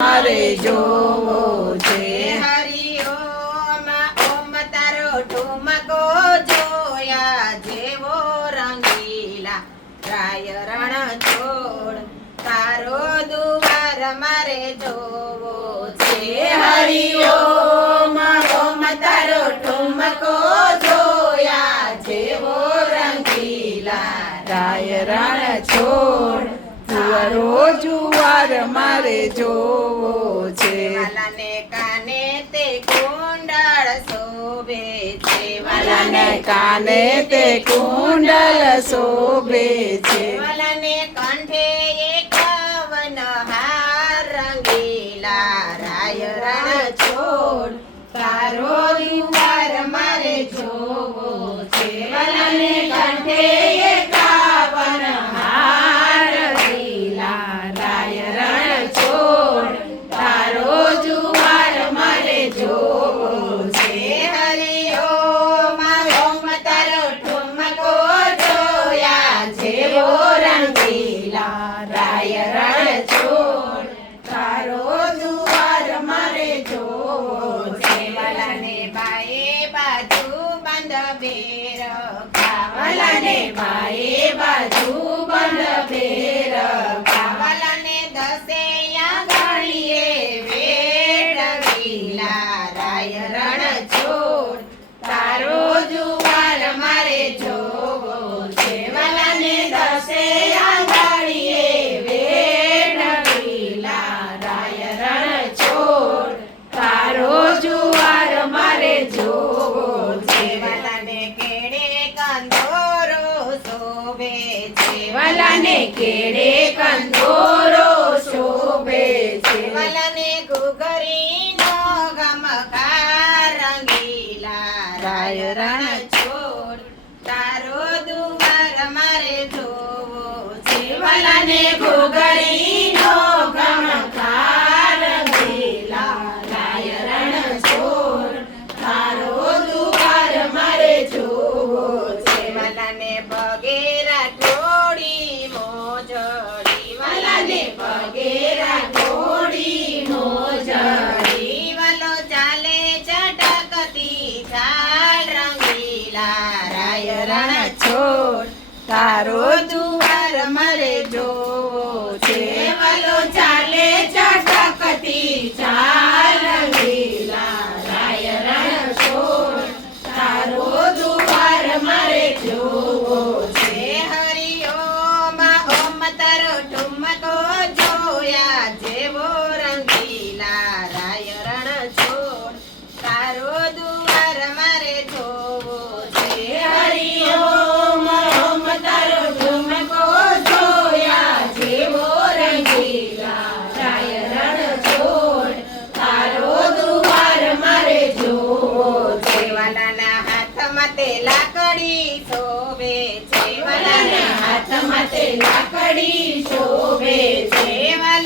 મારે જોવો છે. હરિ ઓમ ઓમ તારો ઠુમકો જોયા જેવો રંગીલા રાય રણ છોડ તારો દુવાર મારે જોવો છે. હરિ ઓમ ઓમ તારો ઠુમકો જોયા જેવો રંગીલા રાય રણ છોડ જુવારો જુવાર મારે જોવો છે. વાલાને કાને તે કુંડળ શોભે છે. વાલાને કાને તે કુંડલ શોભે છે. વાલાને કંઠે એકાવન હાર રંગીલા રાય રણ છોડ તારો દુવાર મારે જોવો છે. વાલાને કંઠે એકાવન હાર રંગીલા રાય રણ છોડ તારો જુવાર મારે જોવો છે. હરિ ઓમ ઓમ તારો ઠુમકો જોયા જેવો રંગીલા રાય રણ છોડ તારો જુવાર મારે જોવો છે. વાલાને બાએ બાજુ બંધ બેર વાલાને બાએ બાજુ બંધ બેર વાલાને દસે આંગળીએ વેડ રંગીલા રાય રણ છોડ તારો જુવાર મારે જોવો છે. વાલાને દસે આંગળીએ વેણ રંગીલા રાય રણ છોડ તારો જુવાર મારે જોવો છે. વાલાને કેડે કંદોરો શોભે છે. વાલાને કેડે કંદોરો શોભે છે. વાલાને ઘૂઘરીનો ગમકાર રંગીલા રાય રણ છોડ તારો દુવાર મારે જોવો છે. વાલાને ઘૂઘરીનો ગમકાર રંગીલા રાય રણ છોડ તારો દુવાર મારે જોવો છે. વાલાને પગે રાખોડી મોજડી વાલાને પગે રાખોડી મોજડી વાલો ચાલે ચટકતી ચાલ રંગીલા રાય રણ છોડ તારો દુવાર મારે જોવો છે. વાલો ચાલે ચટકતી ચાલ રંગીલા રાય રણ છોડ તારો દુવાર મારે જોવો છે. હરિ ઓમ ઓમ તારો ઠુમકો જોયા જેવો રંગીલા રાય રણ છોડ તારો દુવાર મારે જોવો છે. હરિ ઓમ ઓમ તારો ઠુમકો જોયા જેવો રંગીલા રાય રણ છોડ તારો દુવાર મારે જોવો છે. વાલાના હાથમાં તે લાકડી શોભે છે. વાલાના હાથમાં તે લાકડી શોભે છે. વાલાને